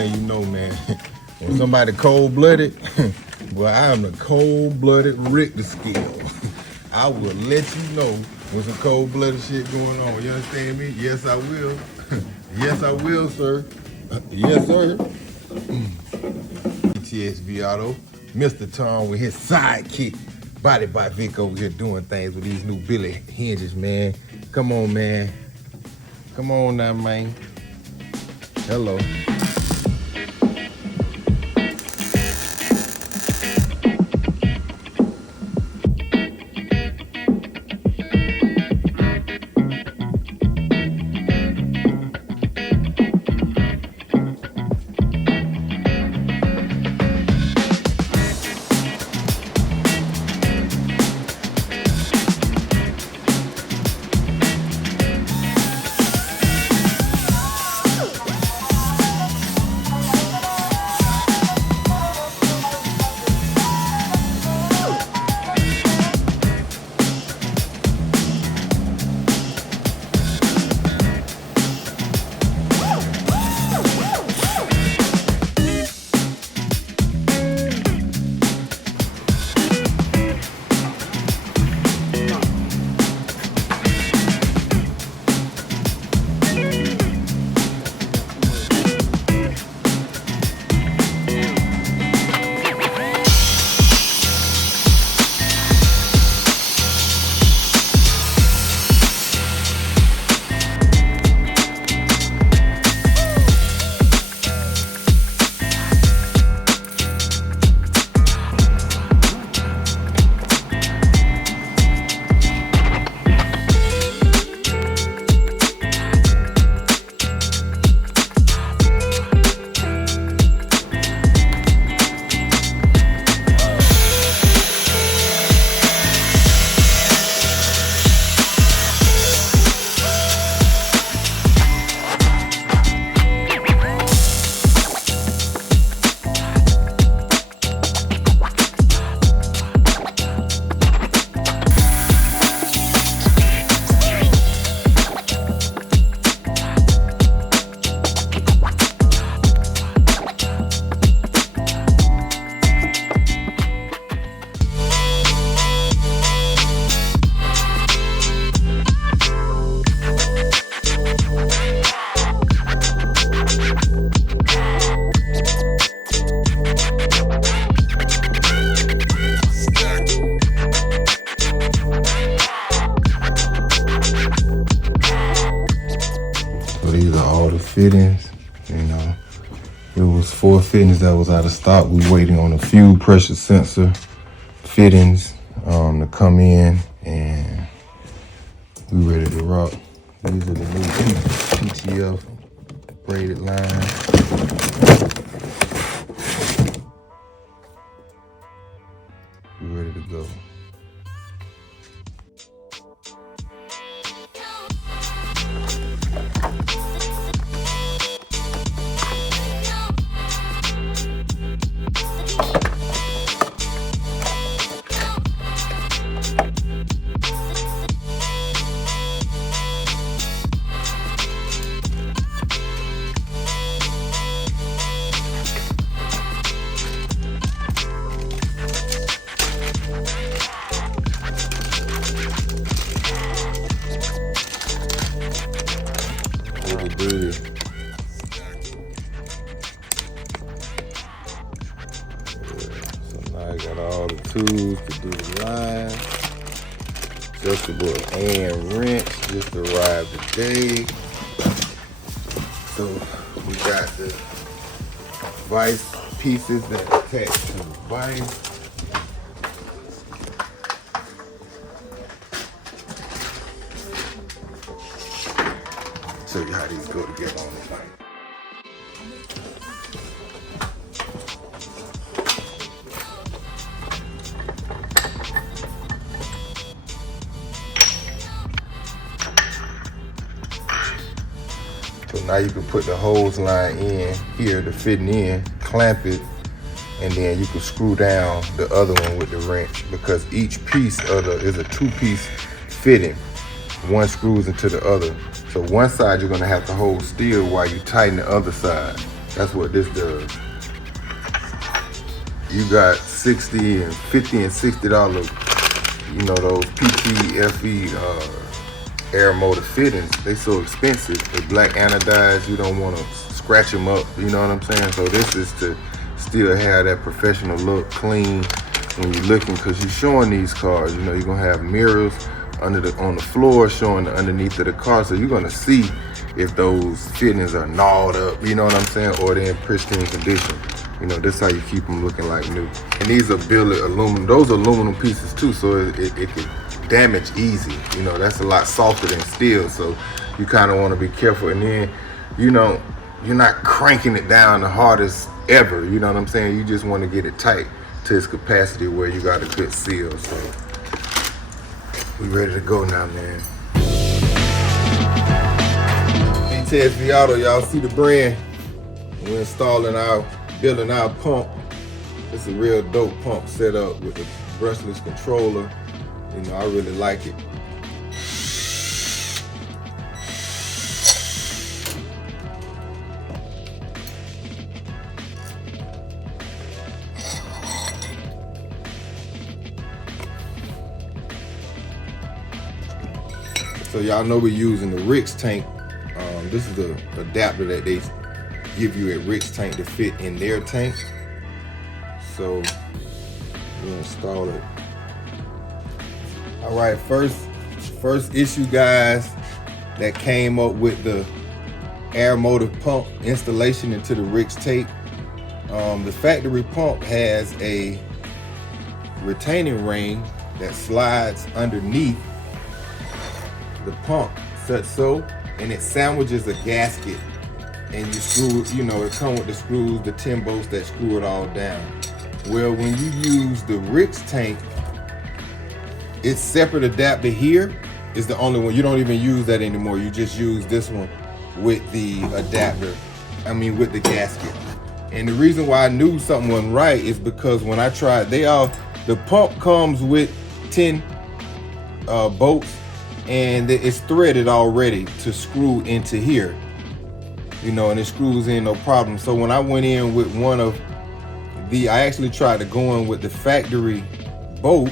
letting you know, man. When somebody cold-blooded, well, I am the cold-blooded Richter scale. I will let you know when some cold-blooded shit going on. You understand me? Yes, I will. Yes, I will, sir. Yes, sir. VTSV Auto, Mr. Tom with his sidekick, Body by Vic over here doing things with these new Billy hinges, man. Come on, man. Come on now, man. Hello. Fittings, you know, it was 4 fittings that was out of stock. We waiting on a few pressure sensor fittings to come in, and we ready to rock. These are the new PTF braided lines. We ready to go. Good. So now I got all the tools to do the line. Adjustable and wrench just arrived today. So we got the vice pieces that attach to the vice. Show you how these go together on the bike. So now you can put the hose line in here to fit in, clamp it, and then you can screw down the other one with the wrench, because each piece of is a 2-piece fitting. One screws into the other. So one side you're gonna have to hold still while you tighten the other side. That's what this does. You got 60 and 50 and $60, you know, those PTFE air motor fittings. They so expensive. They're black anodized. You don't want to scratch them up. You know what I'm saying? So this is to still have that professional look, clean when you're looking, because you're showing these cars. You know, you're gonna have mirrors on the floor showing the underneath of the car, so you're gonna see if those fittings are gnawed up. You know what I'm saying? Or they're in pristine condition. You know, this is how you keep them looking like new. And these are billet aluminum. Those are aluminum pieces too, so it can damage easy. You know, that's a lot softer than steel, so you kind of want to be careful. And then, you know, you're not cranking it down the hardest ever. You know what I'm saying? You just want to get it tight to its capacity where you got a good seal. So we ready to go now, man. VTSV Auto, y'all see the brand. We're building our pump. It's a real dope pump set up with the brushless controller. You know, I really like it. So y'all know we're using the Rix tank. This is the adapter that they give you at Rix tank to fit in their tank. So we'll install it. All right, first issue, guys, that came up with the air motive pump installation into the Rix tape. The factory pump has a retaining ring that slides underneath the pump, such so, and it sandwiches a gasket, and you screw, you know, it comes with the screws, the 10 bolts that screw it all down. Well, when you use the Rix tank, its separate adapter here is the only one. You don't even use that anymore. You just use this one with the adapter, with the gasket. And the reason why I knew something wasn't right is because when I tried, the pump comes with 10 bolts, and it's threaded already to screw into here, you know, and it screws in no problem. So when I went in with I actually tried to go in with the factory bolt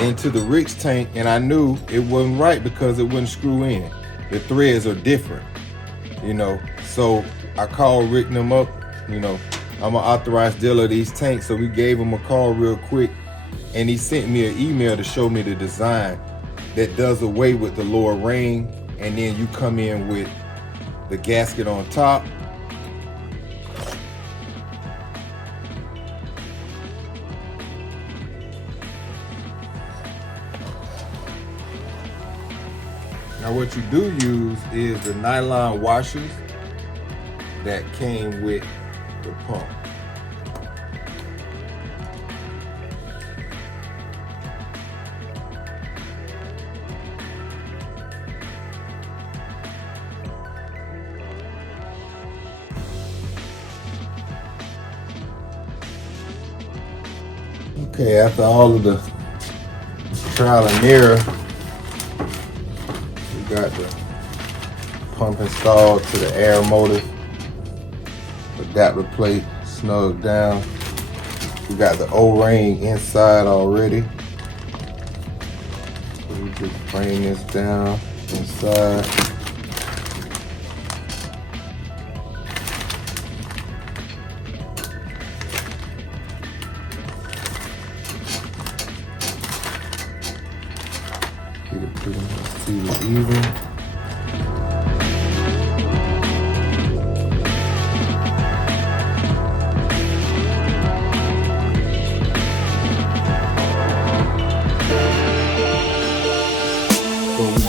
into the Rix tank, and I knew it wasn't right because it wouldn't screw in. The threads are different, you know. So I called Rick and them up, you know, I'm an authorized dealer of these tanks, so we gave him a call real quick, and he sent me an email to show me the design that does away with the lower ring, and then you come in with the gasket on top. Now what you do use is the nylon washers that came with the pump. Okay, after all of the trial and error, we got the pump installed to the air motive, adapter plate snugged down. We got the O-ring inside already. So we just bring this down inside. Get it pretty much sealed even.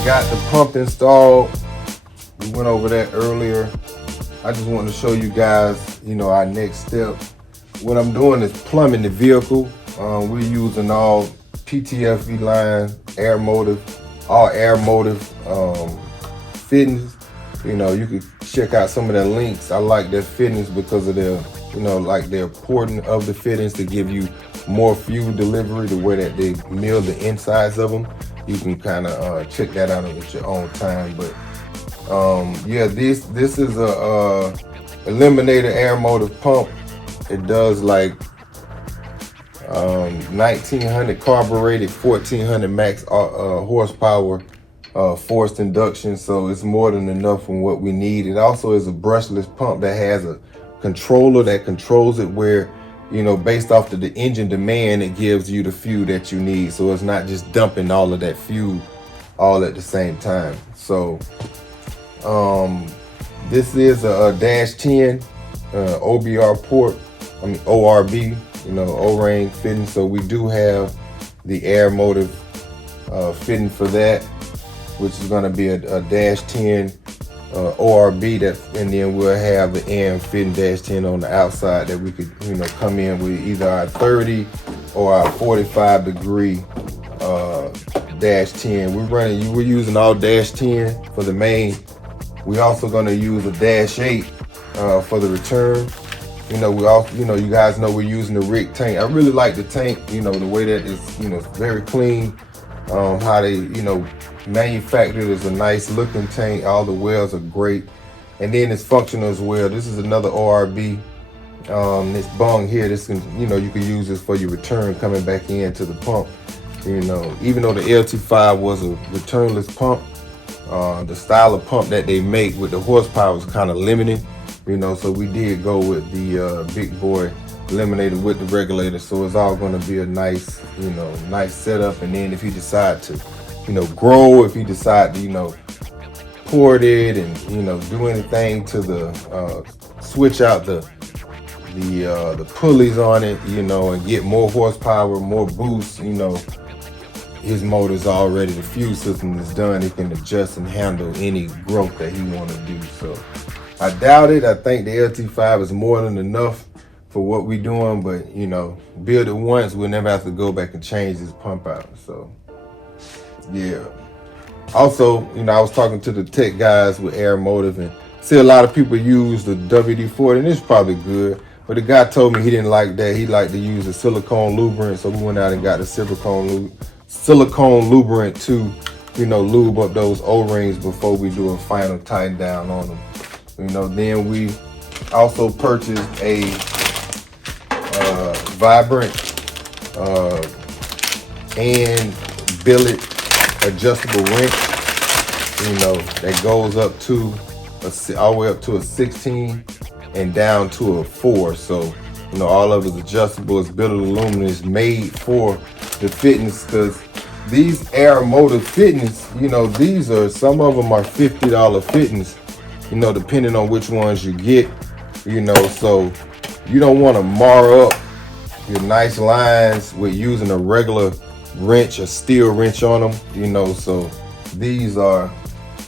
Got the pump installed. We went over that earlier. I just wanted to show you guys, you know, our next step. What I'm doing is plumbing the vehicle. We're using all PTFE line, all air motive fittings. You know, you can check out some of their links. I like their fittings because of their, you know, like their porting of the fittings to give you more fuel delivery, the way that they mill the insides of them. You can kind of check that out at your own time, but Yeah, this is a eliminator air motive pump. It does like 1900 carbureted, 1400 max horsepower forced induction, so it's more than enough from what we need. It also is a brushless pump that has a controller that controls it where, you know, based off of the engine demand, it gives you the fuel that you need, so it's not just dumping all of that fuel all at the same time. So this is a dash 10 OBR port, ORB, you know, O-ring fitting. So we do have the air motive fitting for that, which is going to be a dash 10 ORB, and then we'll have the AM fitting dash 10 on the outside that we could, you know, come in with either our 30 or our 45 degree dash 10. We're using all dash 10 for the main. We also going to use a dash 8 for the return. You know, we also, you know, you guys know we're using the rig tank. I really like the tank, you know, the way that it's, you know, very clean. How they, you know, manufactured is a nice looking tank. All the welds are great, and then it's functional as well. This is another ORB. This bung here, this can, you know, you can use this for your return coming back into the pump. You know, even though the LT5 was a returnless pump, the style of pump that they make with the horsepower is kind of limited. You know, so we did go with the big boy eliminator with the regulator, so it's all going to be a nice, you know, nice setup. And then if you decide to, you know, grow, if you decide to, you know, port it and, you know, do anything to the switch out the pulleys on it, you know, and get more horsepower, more boost, you know, his motor's already, the fuel system is done. It can adjust and handle any growth that he want to do. So I doubt it. I think the LT5 is more than enough for what we're doing, but, you know, build it once, we'll never have to go back and change this pump out. So yeah. Also, you know, I was talking to the tech guys with air motive, and see a lot of people use the WD-40, and it's probably good, but the guy told me he didn't like that. He liked to use a silicone lubricant, so we went out and got the silicone lubricant to, you know, lube up those O-rings before we do a final tighten down on them. You know, then we also purchased a vibrant and billet adjustable wrench, you know, that goes up to all the way up to a 16 and down to a 4. So, you know, all of it's adjustable. It's billet aluminum. It's made for the fitness, because these air motive fittings, you know, these are, some of them are $50 fittings, you know, depending on which ones you get, you know. So you don't want to mar up your nice lines with using a regular wrench, a steel wrench on them, you know. So these are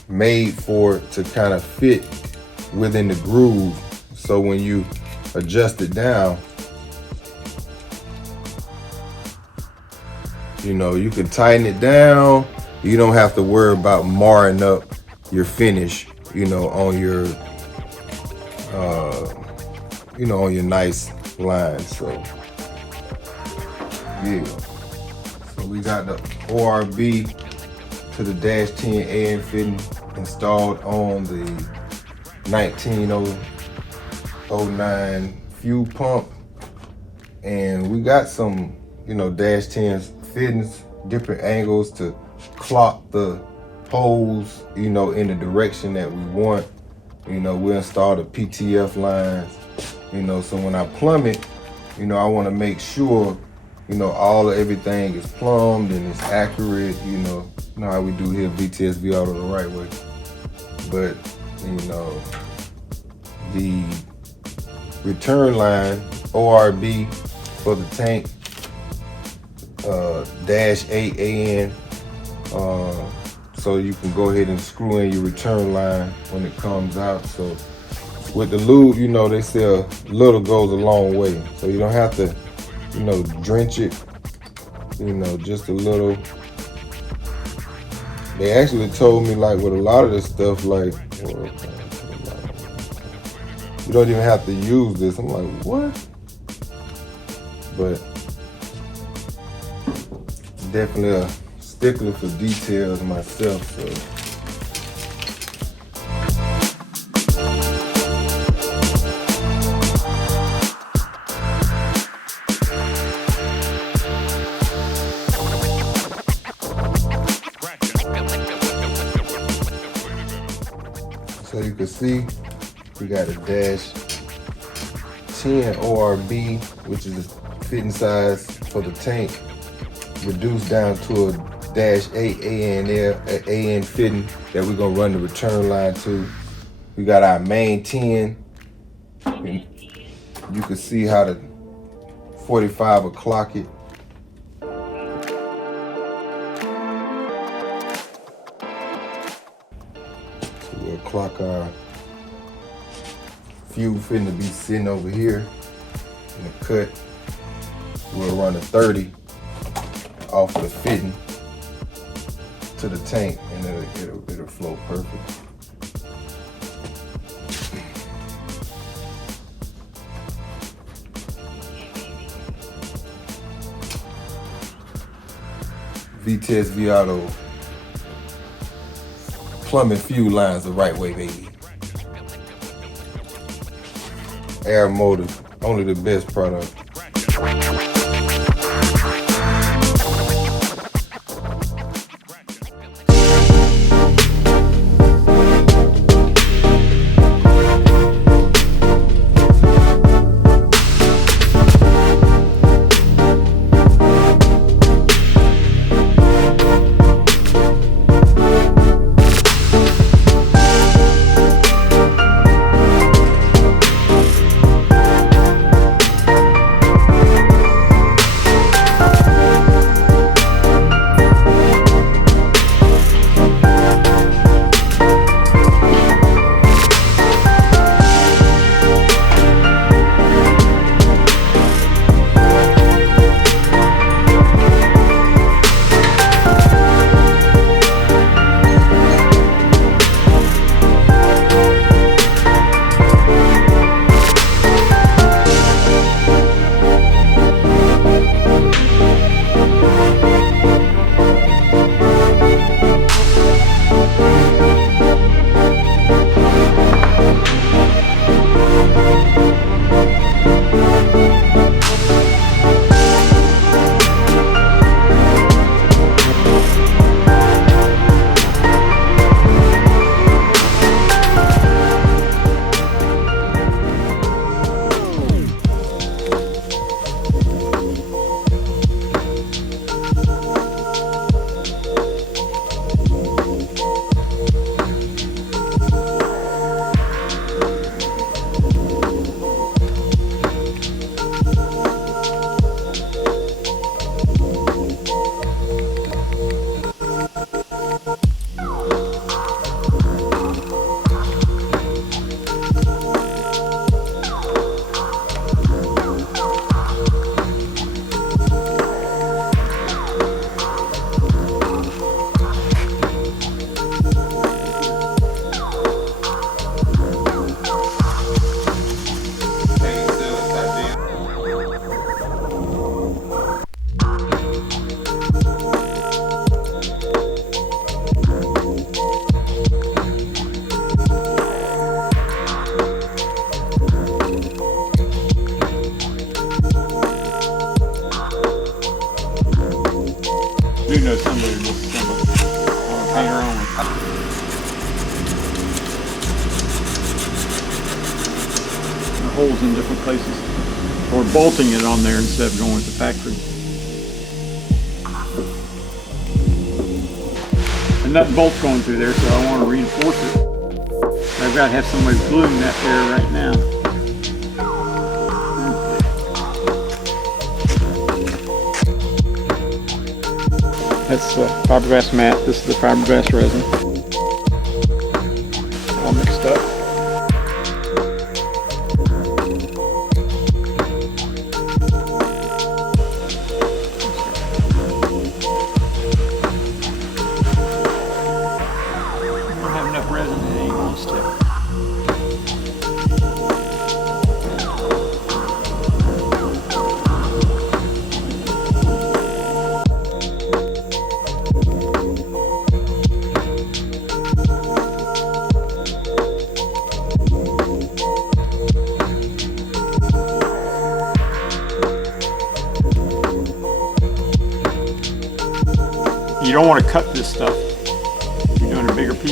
made for to kind of fit within the groove, so when you adjust it down, you know, you can tighten it down. You don't have to worry about marring up your finish, you know, on your you know, on your nice lines. So yeah, so we got the ORB to the dash 10 AM fitting installed on the 1909 fuel pump, and we got some, you know, dash 10 fittings, different angles to clock the holes, you know, in the direction that we want. You know, we installed the PTF lines, you know, so when I plumb it, you know, I want to make sure, you know, everything is plumbed and it's accurate. You know how we do here, VTSV Auto the right way. But, you know, the return line, ORB for the tank, dash 8 AN, so you can go ahead and screw in your return line when it comes out. So with the lube, you know, they say a little goes a long way, so you don't have to, you know, drench it, you know, just a little. They actually told me, like, with a lot of this stuff, like, you don't even have to use this. I'm like, what? But definitely a stickler for details myself, so So you can see we got a dash 10 ORB, which is the fitting size for the tank, reduced down to a dash 8 AN fitting that we're gonna run the return line to. We got our main 10, and you can see how the 45 will clock it. So we'll clock our fuel fitting to be sitting over here in the cut. We'll run a 30 off the fitting to the tank, and it'll flow perfect. VTSV Auto, plumbing fuel lines the right way, baby. Air motor, only the best product. do know somebody just paint her on. The holes in different places, or bolting it on there instead of going with the factory. And that bolt's going through there, so I want to reinforce it. I've got to have somebody gluing that there right now. That's the fiberglass mat. This is the fiberglass resin. All mixed up. I don't have enough resin in any one stick. You don't want to cut this stuff. You're doing a bigger piece,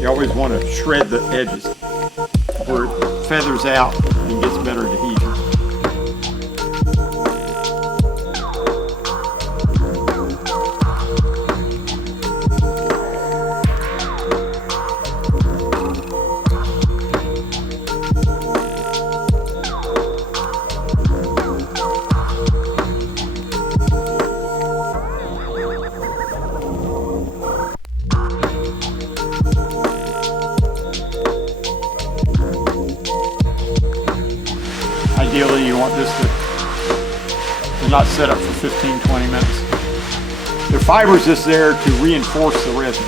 you always want to shred the edges where it feathers out and gets better adhesion. Ideally, you want this to not set up for 15-20 minutes. The fiber's just there to reinforce the resin.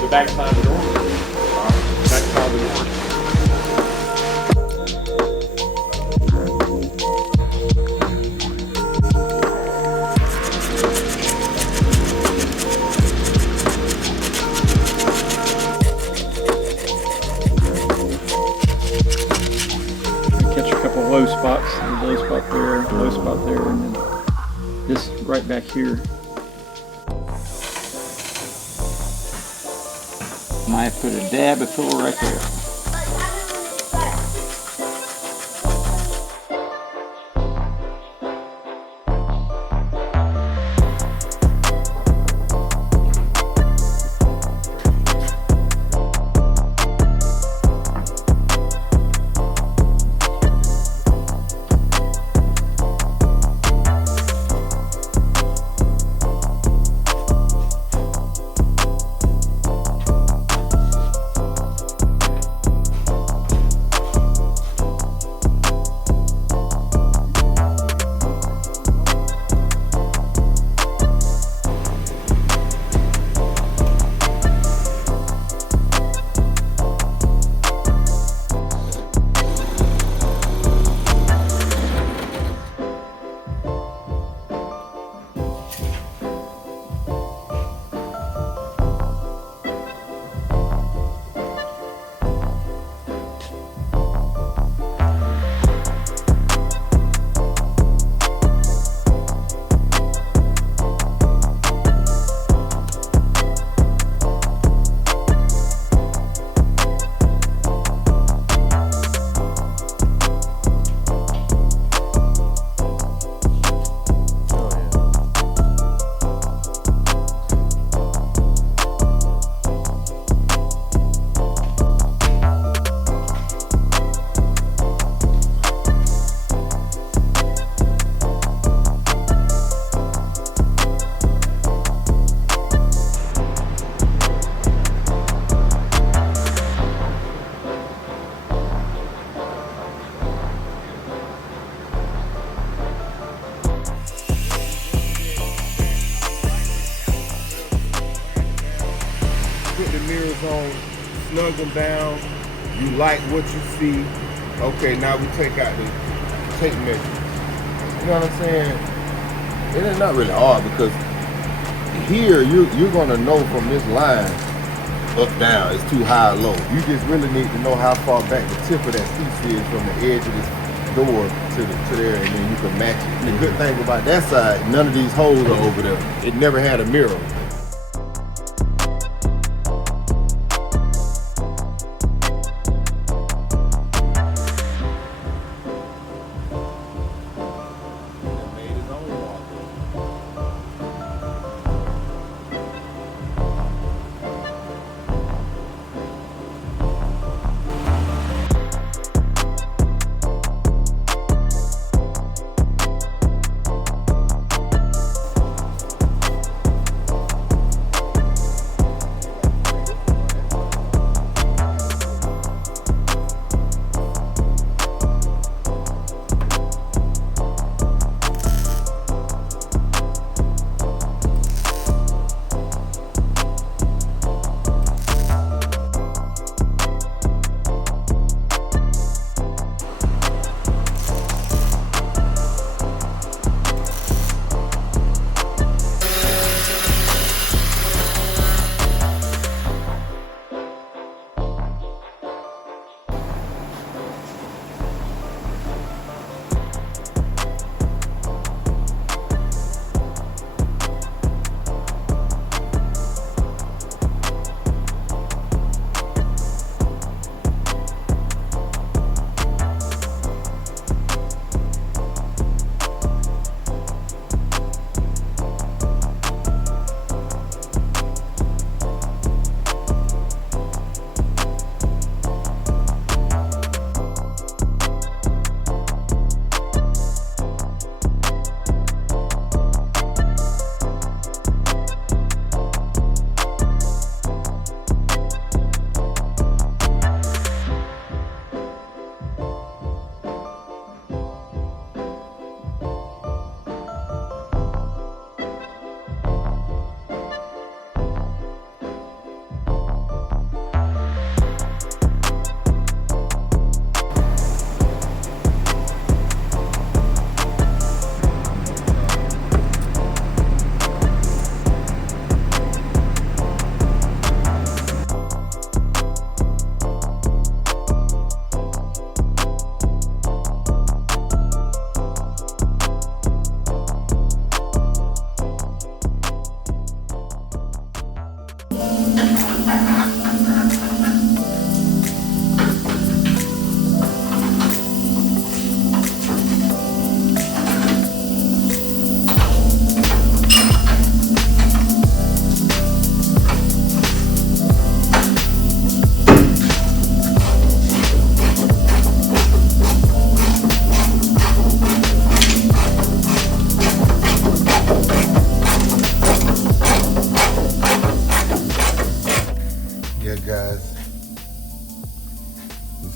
The back side of the door. Back side of the door. Catch a couple low spots. A low spot there, a low spot there, and then this right back here. I put a dab of filler right there. on, snug them down, you like what you see. Okay, now we take out the tape measure. You know what I'm saying? It is not really hard because here you're gonna know from this line up down it's too high or low. You just really need to know how far back the tip of that piece is from the edge of this door to there, and then you can match it. The good thing about that side, none of these holes are over there. It never had a mirror.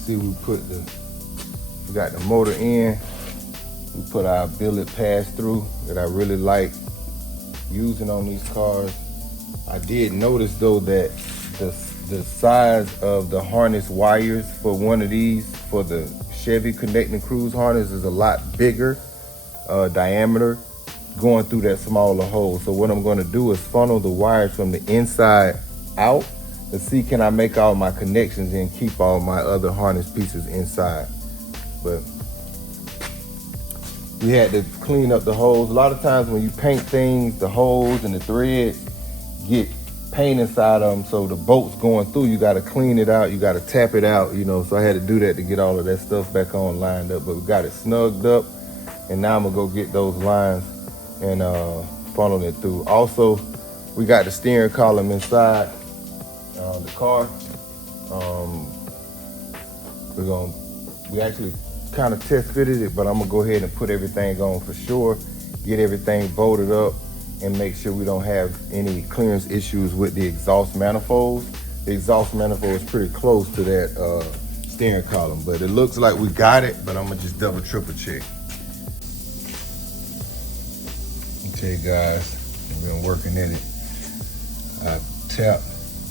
see we got the motor in. We put our billet pass through that I really like using on these cars. I did notice though that the size of the harness wires for one of these, for the Chevy connecting cruise harness, is a lot bigger diameter going through that smaller hole. So what I'm gonna do is funnel the wires from the inside out to see can I make all my connections and keep all my other harness pieces inside. But we had to clean up the holes. A lot of times when you paint things, the holes and the threads get paint inside of them, so the bolts going through, you gotta clean it out, you gotta tap it out, you know, so I had to do that to get all of that stuff back on lined up, but we got it snugged up, and now I'm gonna go get those lines and funnel it through. Also, we got the steering column inside the car. We actually kind of test fitted it, but I'm gonna go ahead and put everything on for sure, get everything bolted up, and make sure we don't have any clearance issues with the exhaust manifolds. The exhaust manifold is pretty close to that steering column, but it looks like we got it, but I'm gonna just double, triple check. Okay guys, we've been working at it. I tapped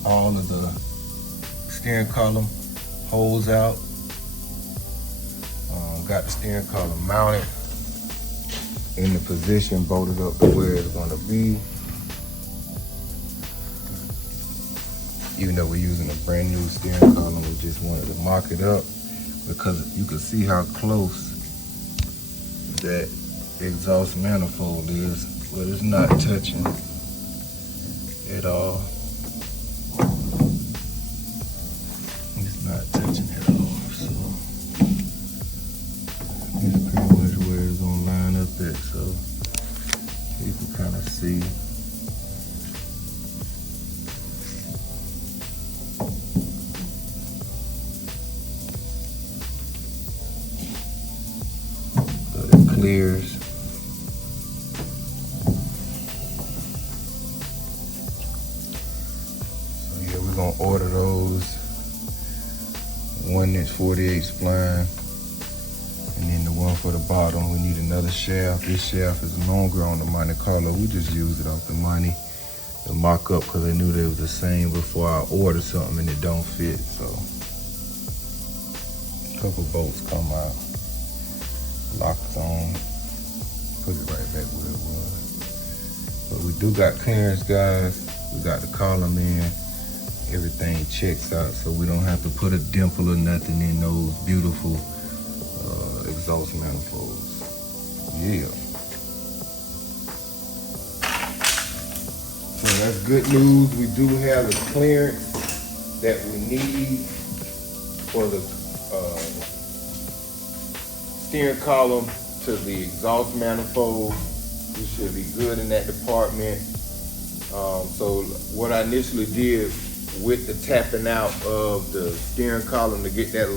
all of the steering column holes out. Got the steering column mounted in the position, bolted up to where it's gonna be. Even though we're using a brand new steering column, we just wanted to mock it up because you can see how close that exhaust manifold is, but it's not touching at all. It's not touching at all, so it's pretty much where it's gonna line up at, so you can kind of see. So it clears. So yeah, we're gonna order those 1-inch 48 spline. And then the one for the bottom, we need another shaft. This shaft is longer on the Monte Carlo. We just used it off the money to mock up because I knew they was the same before I ordered something and it don't fit. So a couple bolts come out, locked on, put it right back where it was. But we do got clearance, guys. We got the column in. Everything checks out, so we don't have to put a dimple or nothing in those beautiful exhaust manifolds. Yeah. So that's good news. We do have the clearance that we need for the steering column to the exhaust manifold. We should be good in that department. So what I initially did with the tapping out of the steering column to get that,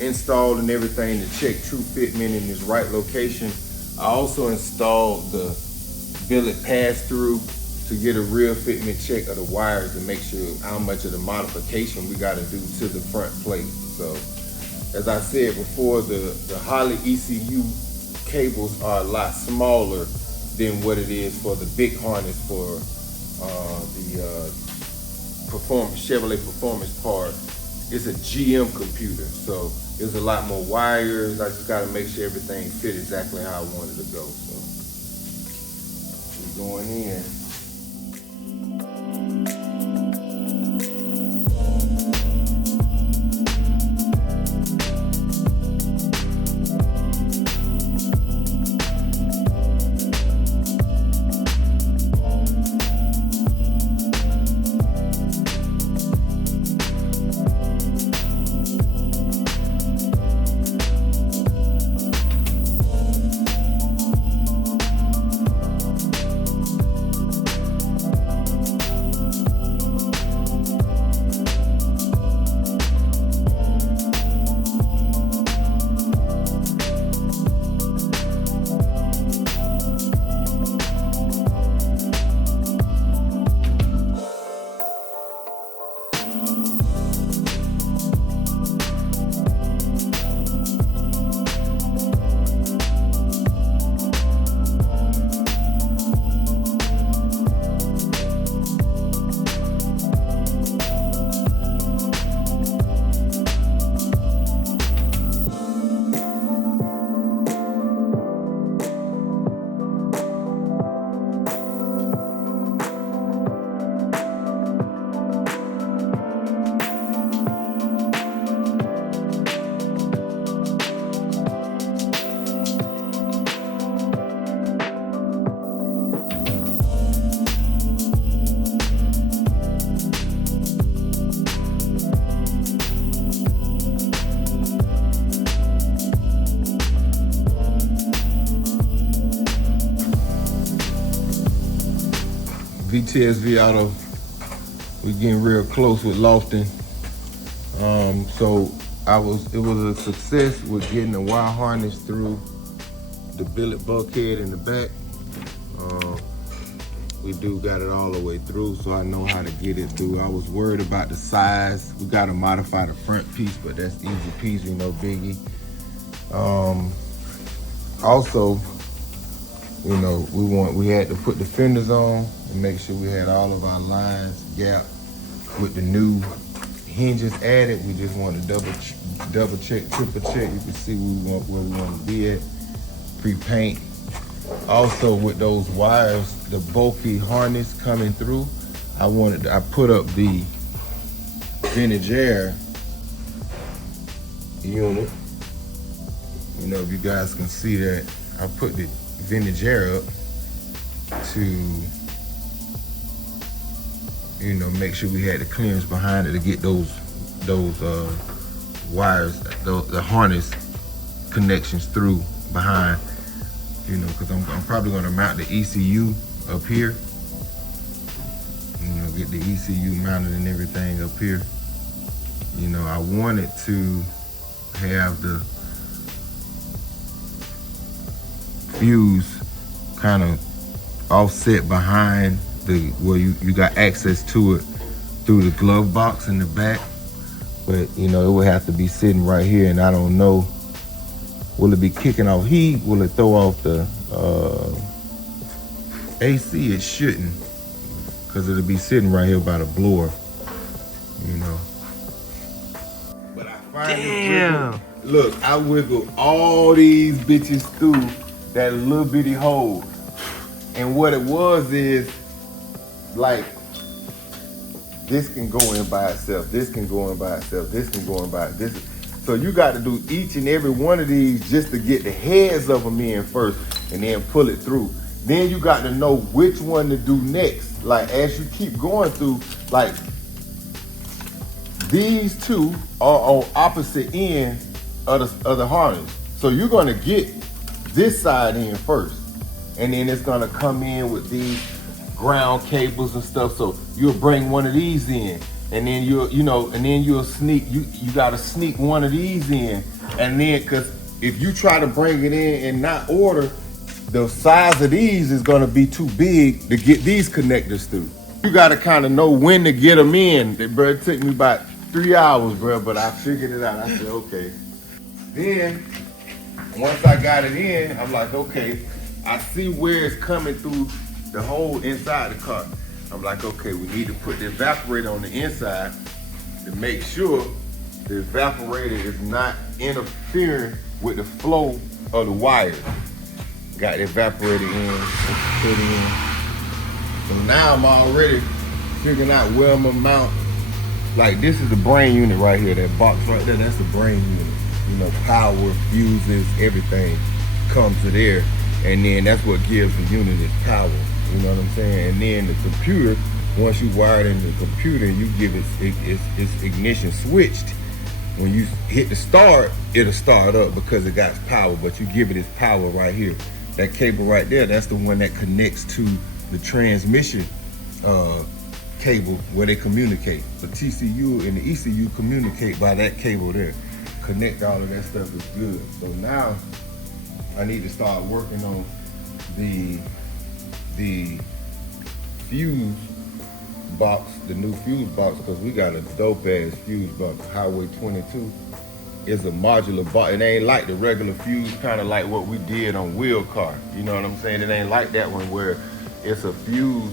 installed and everything to check true fitment in its right location. I also installed the billet pass-through to get a real fitment check of the wires to make sure how much of the modification we got to do to the front plate. So, as I said before, the Holley ECU cables are a lot smaller than what it is for the big harness for the Chevrolet Performance part. It's a GM computer, so there's a lot more wires. I just gotta make sure everything fit exactly how I wanted to go. So we're going in. VTSV Auto. We're getting real close with Lofton. So it was a success with getting the wire harness through the billet bulkhead in the back. We do got it all the way through, so I know how to get it through. I was worried about the size. We got to modify the front piece, but that's easy peasy, no biggie. Also, you know, we had to put the fenders on and make sure we had all of our lines gapped with the new hinges added. We just want to double check, triple check. You can see where we want to be at. Pre-paint. Also, with those wires, the bulky harness coming through, I put up the vintage air unit. You know, if you guys can see that, I put the vintage air up to, you know, make sure we had the clearance behind it to get those wires, the harness connections through behind. You know, because I'm probably going to mount the ECU up here. You know, get the ECU mounted and everything up here. You know, I wanted to have the fuse kind of offset behind where you got access to it through the glove box in the back. But, you know, it would have to be sitting right here, and I don't know. Will it be kicking off heat? Will it throw off the AC? It shouldn't, because it'll be sitting right here by the blower, you know. But I finally look, I wiggled all these bitches through that little bitty hole. And what it was is, like, this can go in by itself, this can go in by itself, this can go in by this. So you got to do each and every one of these just to get the heads of them in first and then pull it through. Then you got to know which one to do next. Like, as you keep going through, like, these two are on opposite ends of the harness. So you're going to get this side in first, and then it's going to come in with these ground cables and stuff. So you'll bring one of these in, and then you'll sneak, you gotta sneak one of these in. And then, cause if you try to bring it in and not order, the size of these is gonna be too big to get these connectors through. You gotta kind of know when to get them in. Bro, it took me about 3 hours, bro, but I figured it out. I said, okay. Then, once I got it in, I'm like, okay, I see where it's coming through the hole inside the car. I'm like, okay, we need to put the evaporator on the inside to make sure the evaporator is not interfering with the flow of the wires. Got the evaporator in, put it in. So now I'm already figuring out where I'm gonna mount. Like, this is the brain unit right here, that box right there, that's the brain unit. You know, power, fuses, everything comes to there. And then that's what gives the unit its power. You know what I'm saying? And then the computer, once you wire it into the computer and you give it its ignition switched, when you hit the start, it'll start up because it got power, but you give it its power right here. That cable right there, that's the one that connects to the transmission cable where they communicate. The TCU and the ECU communicate by that cable there. Connect all of that stuff is good. So now I need to start working on the fuse box, the new fuse box, because we got a dope ass fuse box. Highway 22 is a modular box. It ain't like the regular fuse, kind of like what we did on wheel car. You know what I'm saying? It ain't like that one where it's a fuse,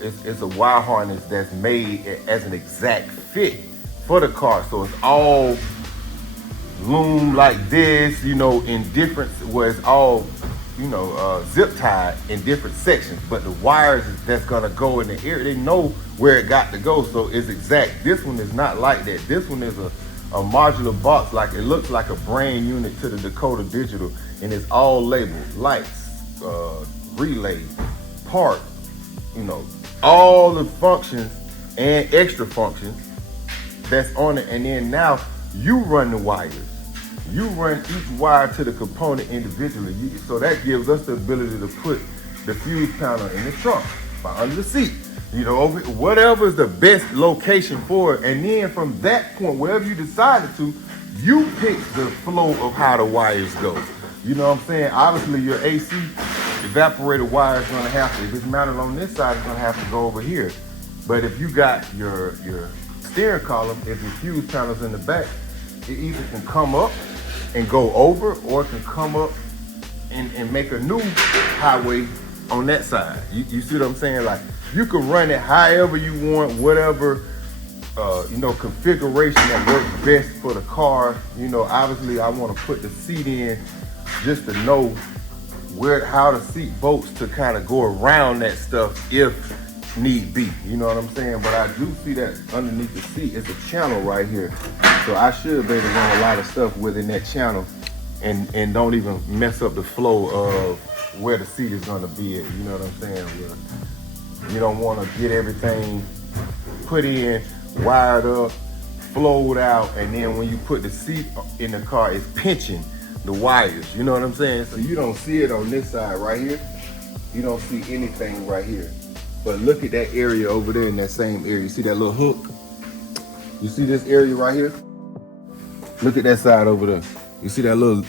it's a wire harness that's made as an exact fit for the car. So it's all loom like this, you know, in different, where it's all, you know, zip tied in different sections, but the wires that's gonna go in the air, they know where it got to go, so it's exact. This one is not like that. This one is a modular box, like it looks like a brain unit to the Dakota Digital, and it's all labeled, lights, relay, part, you know, all the functions and extra functions that's on it. And then now you run the wires. You run each wire to the component individually. So that gives us the ability to put the fuse panel in the trunk, by under the seat. You know, whatever is the best location for it. And then from that point, wherever you decided to, you pick the flow of how the wires go. You know what I'm saying? Obviously, your AC evaporator wire is going to have to, if it's mounted on this side, it's going to have to go over here. But if you got your steering column, if your fuse panel's in the back, it either can come up and go over, or it can come up and make a new highway on that side. You see what I'm saying? Like, you can run it however you want, whatever you know, configuration that works best for the car. You know, obviously I want to put the seat in just to know how the seat bolts to kind of go around that stuff if need be. You know what I'm saying? But I do see that underneath the seat is a channel right here. So I should be able to run a lot of stuff within that channel and don't even mess up the flow of where the seat is going to be at. You know what I'm saying? Where you don't want to get everything put in, wired up, flowed out, and then when you put the seat in the car, it's pinching the wires. You know what I'm saying? So you don't see it on this side right here. You don't see anything right here. But look at that area over there in that same area. You see that little hook? You see this area right here? Look at that side over there. You see that little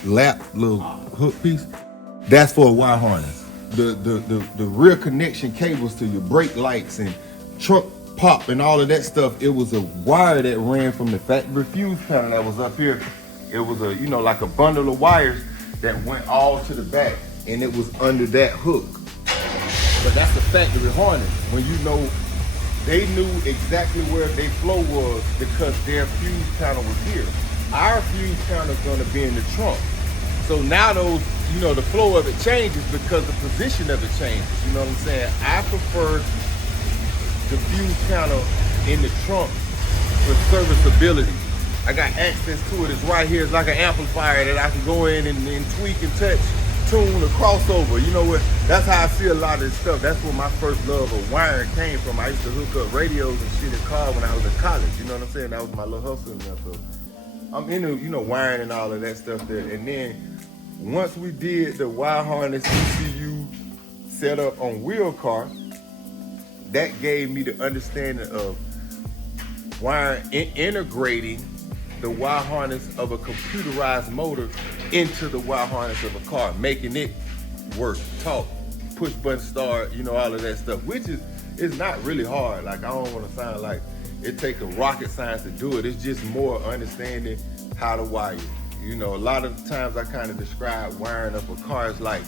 little hook piece? That's for a wire harness. The rear connection cables to your brake lights and trunk pop and all of that stuff, it was a wire that ran from the factory fuse panel that was up here. It was a, you know, like a bundle of wires that went all to the back, and it was under that hook. But that's the factory harness. When you know, they knew exactly where their flow was because their fuse panel was here. Our fuse panel is gonna be in the trunk. So now those, you know, the flow of it changes because the position of it changes. You know what I'm saying? I prefer the fuse panel in the trunk for serviceability. I got access to it. It's right here. It's like an amplifier that I can go in and tweak and touch, tune, or crossover. You know what? That's how I see a lot of this stuff. That's where my first love of wiring came from. I used to hook up radios and shit in cars when I was in college. You know what I'm saying? That was my little hustle in there. So I'm into, you know, wiring and all of that stuff there. And then once we did the wire harness ECU set up on wheel car, that gave me the understanding of wiring, integrating the wire harness of a computerized motor into the wire harness of a car, making it work, talk, push button start, you know, all of that stuff, which is not really hard. Like, I don't want to sound like it takes a rocket science to do it. It's just more understanding how to wire. You know, a lot of the times I kind of describe wiring up a car as like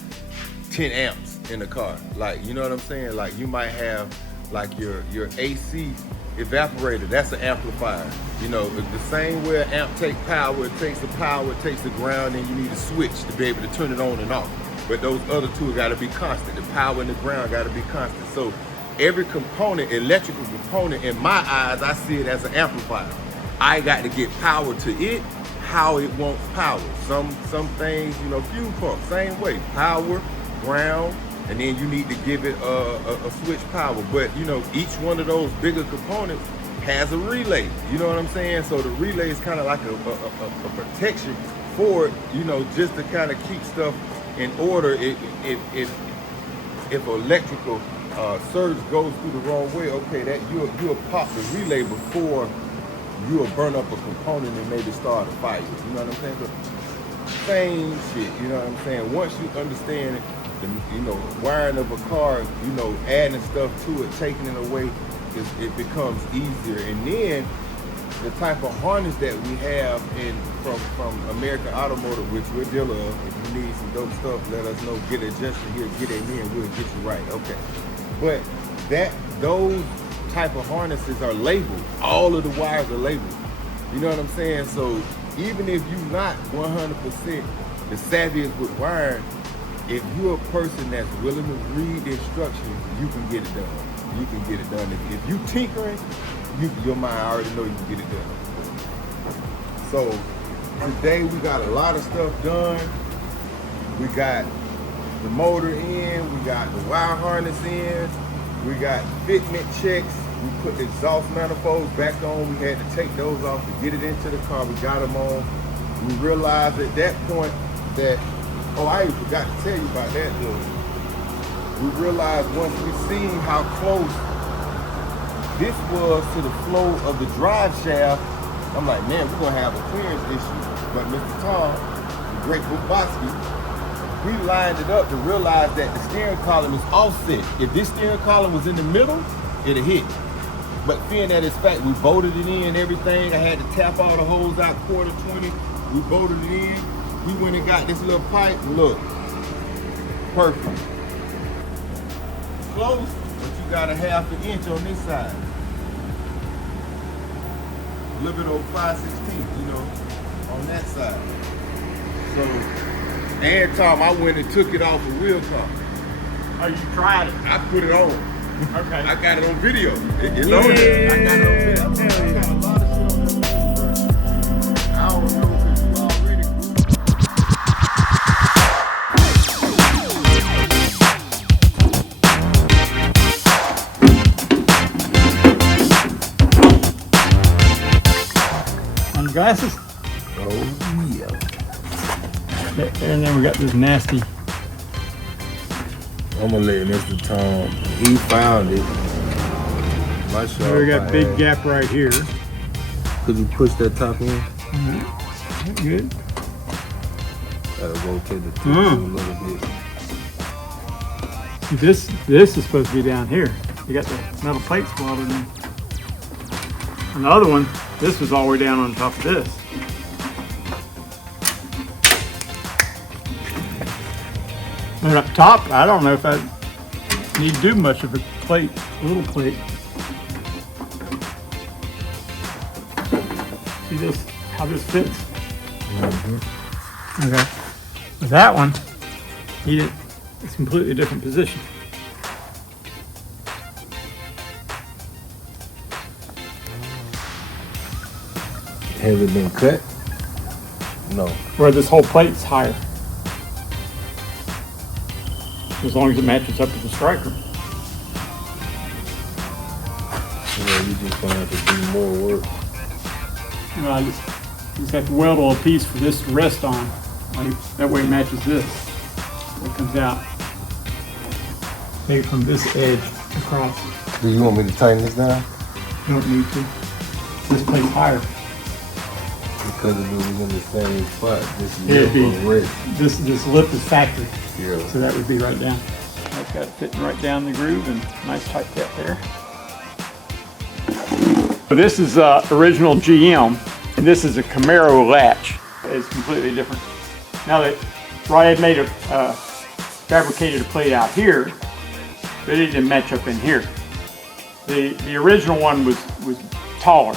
10 amps in a car. Like, you know what I'm saying? Like, you might have like your AC evaporator, that's an amplifier. You know, the same way an amp takes power, it takes the power, it takes the ground, and you need a switch to be able to turn it on and off. But those other two got to be constant. The power and the ground got to be constant. So every component, electrical component, in my eyes, I see it as an amplifier. I got to get power to it, how it wants power. Some things, you know, fuel pump, same way, power, ground, and then you need to give it a switch power. But, you know, each one of those bigger components has a relay. You know what I'm saying? So the relay is kind of like a protection for it, you know, just to kind of keep stuff in order. If electrical surge goes through the wrong way, okay, that you'll pop the relay before you'll burn up a component and maybe start a fire. You know what I'm saying? But same shit, you know what I'm saying? Once you understand it, you know, wiring of a car, you know, adding stuff to it, taking it away, it becomes easier. And then the type of harness that we have from American Automotive, which we're dealer of, if you need some dope stuff, let us know. Get adjusted here, get it in, we'll get you right. Okay. But those type of harnesses are labeled. All of the wires are labeled. You know what I'm saying? So even if you're not 100% the savviest with wiring, if you're a person that's willing to read the instructions, you can get it done. You can get it done. If you tinkering, your mind already know you can get it done. So today we got a lot of stuff done. We got the motor in, we got the wire harness in, we got fitment checks. We put the exhaust manifolds back on. We had to take those off to get it into the car. We got them on. We realized at that point that, oh, I even forgot to tell you about that, though. we realized once we seen how close this was to the flow of the drive shaft, I'm like, man, we're gonna have a clearance issue. But Mr. Tom, the great Bobowski, we lined it up to realize that the steering column is offset. If this steering column was in the middle, it'd hit. But being that it's fact, we bolted it in, everything. I had to tap all the holes out, quarter 20. We bolted it in. We went and got this little pipe. Look, perfect. Close, but you got a ½ an inch on this side. A little bit over 5/16, you know, on that side. So, and Tom, I went and took it off the wheel car. Oh, you tried it? I put it on. Okay. I got it on video. It's on there. I got it on video. I got a lot of shit on that video, bro. I don't know because you already On the glasses? Oh, yeah. And then we got this nasty. I'm gonna let Mr. Tom. He found it. My shop. We got big gap right here. Could you push that top in? Good. Gotta rotate the tip a little bit. This is supposed to be down here. You got the metal plates welded in. And the other one, this was all the way down on top of this. And up top, I don't know if I need to do much of a plate, little plate. See this, how this fits? Okay. With that one, it's a completely different position. Has it been cut? No. Where this whole plate's higher. As long as it matches up with the striker. Yeah, you just gonna have to do more work. You know, I just have to weld a little piece for this to rest on. That way it matches this. It comes out. Maybe from this edge across. Do you want me to tighten this down? You don't need to. This plate's higher. Because if it was in the same spot, this It'd be red. this lip is factory. Yeah. So that would be right down. That's got it fitting right down the groove and nice tight cap there. So this is original GM, and this is a Camaro latch. It's completely different. Now that Ryan made fabricated a plate out here, but it didn't match up in here. The original one was taller.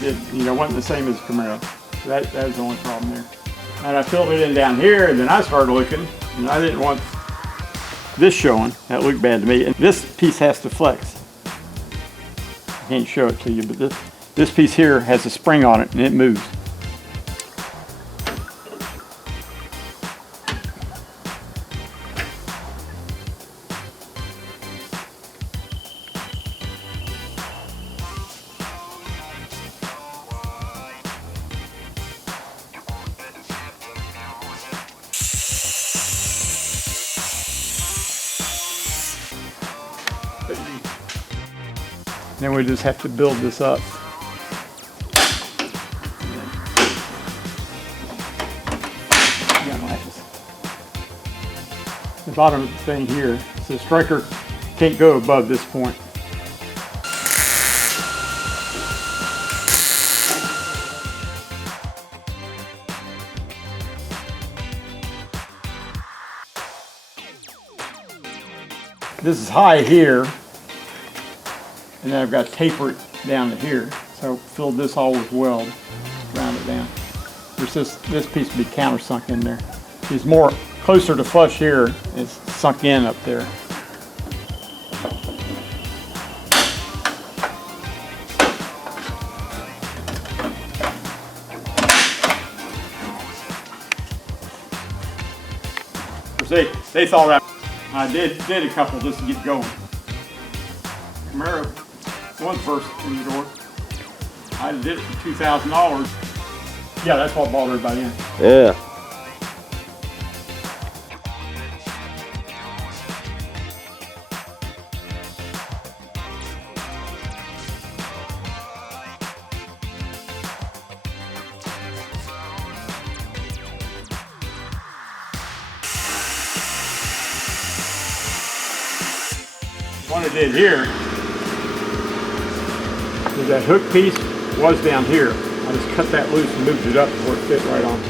It wasn't the same as Camaro. So that was the only problem there. And I filled it in down here, and then I started looking, and I didn't want this showing. That looked bad to me. And this piece has to flex. I can't show it to you, but this piece here has a spring on it, and it moves. Then we just have to build this up. The bottom of the thing here, so the striker can't go above this point. This is high here. And then I've got to taper it down to here. So filled this all with weld, round it down. There's this piece will be countersunk in there. It's more closer to flush here. It's sunk in up there. They thought I did a couple just to get going. Camaro, one first in the door. I did it for $2,000. Yeah, that's what bought everybody in. Yeah. What I did here is that hook piece was down here. I just cut that loose and moved it up before it fit right on.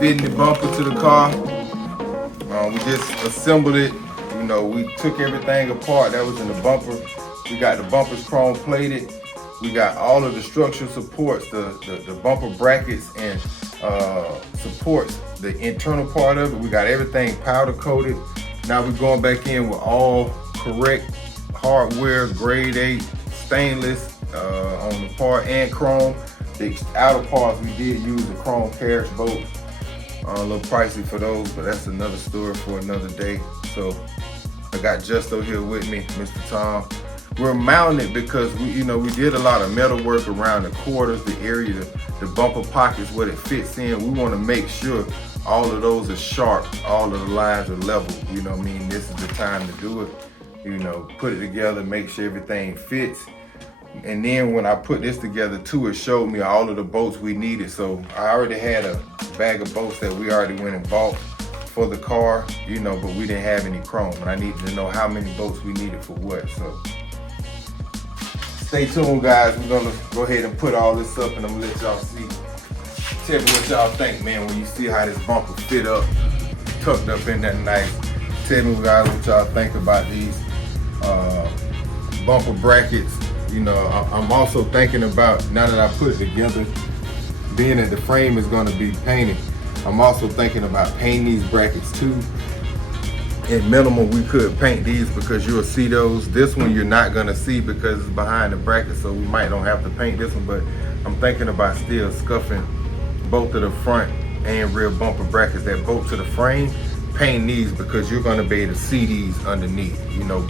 Fitting the bumper to the car. We just assembled it. You know, we took everything apart that was in the bumper. We got the bumpers chrome plated. We got all of the structural supports, the bumper brackets and supports, the internal part of it. We got everything powder coated. Now we're going back in with all correct hardware, grade 8 stainless on the part and chrome. The outer parts we did use the chrome carriage bolts. A little pricey for those, but that's another story for another day. So I got Justo here with me, Mr. Tom. We're mounting it because we did a lot of metal work around the quarters, the area, the bumper pockets, what it fits in. We want to make sure all of those are sharp, all of the lines are level. You know what I mean? This is the time to do it. You know, put it together, make sure everything fits. And then when I put this together too, it showed me all of the bolts we needed. So I already had a bag of bolts that we already went and bought for the car, but we didn't have any chrome. And I needed to know how many bolts we needed for what. So stay tuned, guys. We're gonna go ahead and put all this up and I'm gonna let y'all see. Tell me what y'all think, man, when you see how this bumper fit up, tucked up in that nice. Tell me, guys, what y'all think about these bumper brackets. I'm also thinking about, now that I put it together, being that the frame is gonna be painted, I'm also thinking about painting these brackets too. At minimum, we could paint these because you'll see those. This one you're not gonna see because it's behind the bracket, so we might don't have to paint this one, but I'm thinking about still scuffing both of the front and rear bumper brackets that bolt to the frame, paint these because you're gonna be able to see these underneath,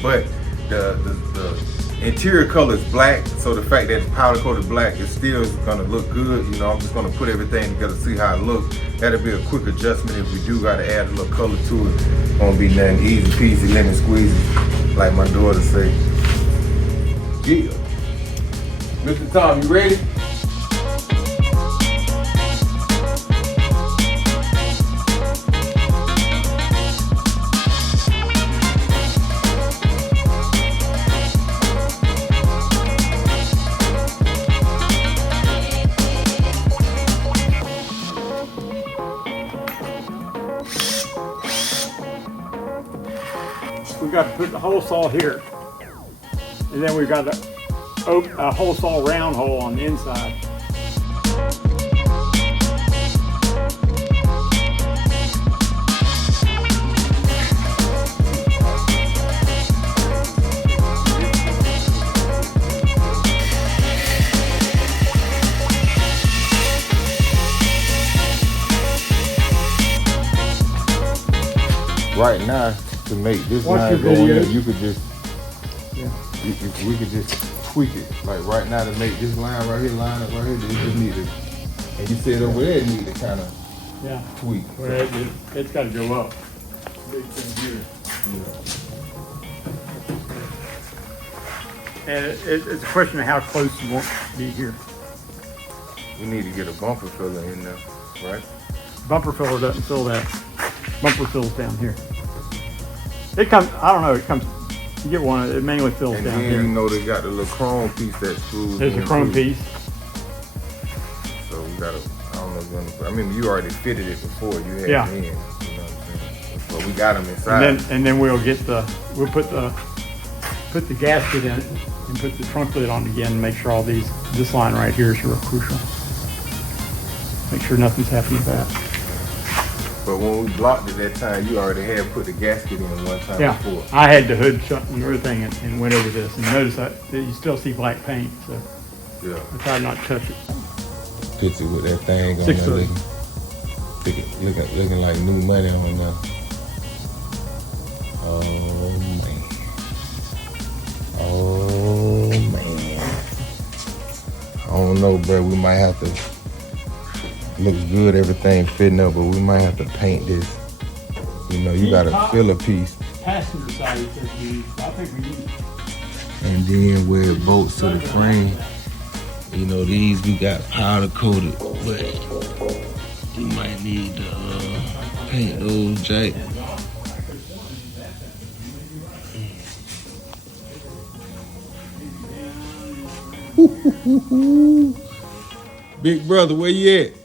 but the interior color is black, so the fact that it's powder coated black, it still is gonna look good. I'm just gonna put everything together, see how it looks. That'll be a quick adjustment if we do gotta add a little color to it. Won't be nothing easy peasy, lemon squeezy, like my daughter say. Yeah. Mr. Tom, you ready? We got to put the hole saw here, and then we've got a hole saw round hole on the inside. Right now, to make this line go in, you could just, we could just tweak it. Like right now, to make this line right here, line up right here, you just need to, and you said over there, you need to kind of tweak. Well, it's got to go up. Big thing here. And it's a question of how close you want to be here. We need to get a bumper filler in there, right? Bumper filler doesn't fill that. Bumper fills down here. It comes, I don't know, it comes, you get one, it mainly fills and down then, here. They got the little chrome piece that screws There's a chrome piece. So we gotta, I don't know if I mean, you already fitted it before, you had it in, you know what I'm saying? But we got them inside. And then we'll put the gasket in it and put the trunk lid on again and make sure all this line right here is real crucial. make sure nothing's happening to that. But when we blocked it that time, you already had put the gasket in one time Yeah, before. I had the hood shut and everything and went over this and noticed that you still see black paint, so Yeah. I tried not to touch it. Picture with that thing on 6 there foot. looking like new money on there. Oh man. Oh man. I don't know, bro. We might have to. Looks good, everything fitting up, but we might have to paint this. You know, you gotta fill a piece. Passenger side is just used. I think we need it. And then where it bolts to the frame, you know, these we got powder coated, but you might need to paint those, Jack. Big brother, where you at?